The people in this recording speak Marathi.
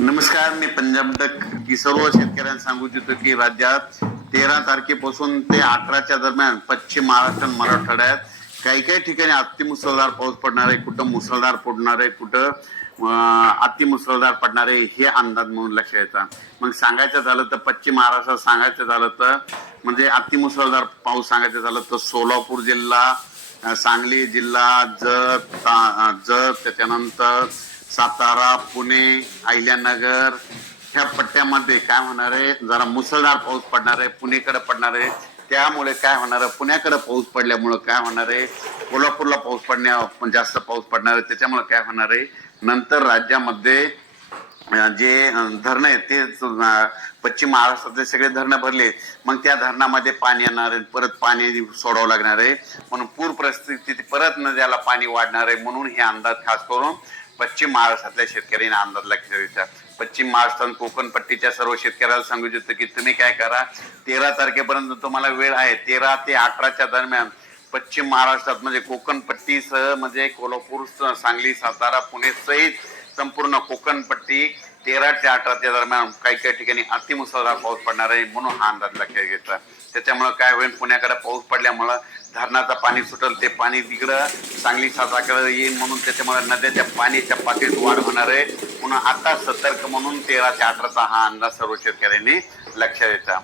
नमस्कार मी पंजाब डक की सर्व शेतकऱ्यांना सांगू इच्छितो की राज्यात तेरा तारखेपासून ते अठराच्या दरम्यान पश्चिम महाराष्ट्र मराठवाड्यात काही काही ठिकाणी अतिमुसळधार पाऊस पडणार आहे कुठं मुसळधार पडणार आहे कुठं अतिमुसळधार पडणार आहे हे अंदाज म्हणून लक्षात येतात मग सांगायचं झालं तर पश्चिम महाराष्ट्रात सांगायचं झालं तर म्हणजे अतिमुसळधार पाऊस सांगायचं झालं तर सोलापूर जिल्हा सांगली जिल्हा जत ता- जत त्याच्यानंतर सातारा पुणे अहिल्यानगर ह्या पट्ट्यामध्ये काय होणार आहे? जरा मुसळधार पाऊस पडणार आहे पुणेकडे पडणार आहे. त्यामुळे काय होणार आहे? पुण्याकडे पाऊस पडल्यामुळं काय होणार आहे? कोल्हापूरला पाऊस पडण्या जास्त पाऊस पडणार आहे. त्याच्यामुळे काय होणार आहे? नंतर राज्यामध्ये जे धरणं आहेत ते पश्चिम महाराष्ट्रातले सगळे धरणं भरले मग त्या धरणामध्ये पाणी येणार आहे. परत पाणी सोडावं लागणार आहे. म्हणून पूर परिस्थिती परत नद्याला पाणी वाढणार आहे. म्हणून हे अंदाज खास करून पश्चिम महाराष्ट्रातल्या शेतकऱ्यांना अंदाज लक्षात पश्चिम महाराष्ट्र कोकण पट्टीच्या सर्व शेतकऱ्याला सांगू इच्छितो की तुम्ही काय करा तेरा तारखेपर्यंत तुम्हाला वेळ आहे तेरा ते अठराच्या दरम्यान पश्चिम महाराष्ट्रात म्हणजे कोकण पट्टीसह म्हणजे कोल्हापूर स- सांगली सातारा पुणे सहित संपूर्ण कोकण पट्टी तेरा ते अठराच्या दरम्यान काही काही ठिकाणी अतिमुसळधार पाऊस पडणार आहे म्हणून हा अंदाज लक्षात घेतला. त्याच्यामुळे काय होईल पुण्याकडे पाऊस पडल्यामुळं धरणाचं पाणी सुटल ते पाणी तिकडं सांगली साताराकडे येईल म्हणून त्याच्यामुळे नद्याच्या पाण्याच्या पातळीत वाढ होणार आहे. म्हणून आता सतर्क म्हणून तेरा ते अठराचा हा अंदाज सर्व शेतकऱ्यांनी लक्षात येतात